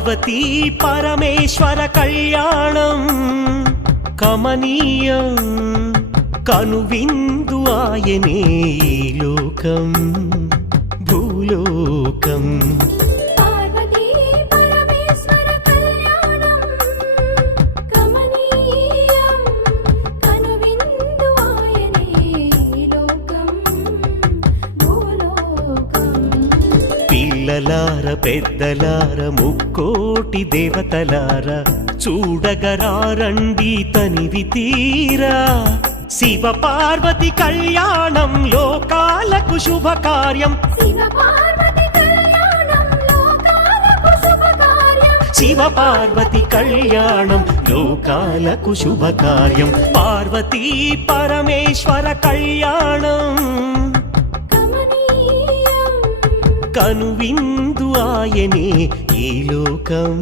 పార్వతీ పరమేశ్వర కళ్యాణం కమనీయం కనువిందు ఆయనే ఈ లోకం భూలోకం. పార్వతీ పరమేశ్వర కళ్యాణం కమనీయం కనువిందు ఆయనే ఈ లోకం భూలోకం. పిల్లలార పెద్దలార ముక్కోటి దేవతలార చూడగరారండి తనివి తీరా. శివ పార్వతి కళ్యాణం లోకాలకు శుభకార్యం. శివ పార్వతి కళ్యాణం లోకాలకు శుభకార్యం. శివ పార్వతి కళ్యాణం లోకాలకు శుభకార్యం. పార్వతీ పరమేశ్వర కళ్యాణం కమనీయం కనువిందు ఆయనే ఈ లోకం